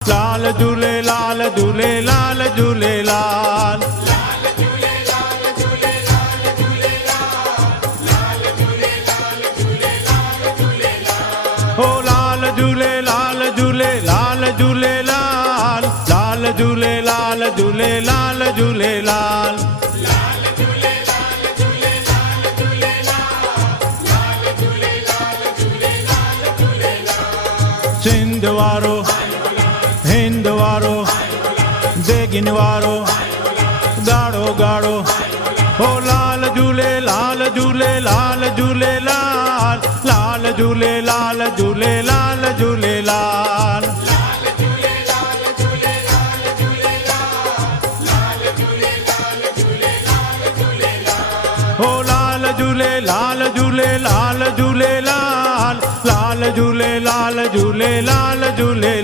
लाल झूलेलाल झूलेलाल झूलेलाल। हो लाल झूलेलाल झूलेलाल झूलेलाल, लाल झूलेलाल झूलेलाल झूलेलाल। सिंध वारो हिंद वारो देगिन वारो गाड़ो गाड़ो। हो लाल झूलेलाल झूलेलाल झूलेलाल, लाल झूलेलाल झूलेलाल झूलेलाल। हो लाल झूलेलाल झूलेलाल झूलेलाल, लाल झूलेलाल झूलेलाल झूलेलाल।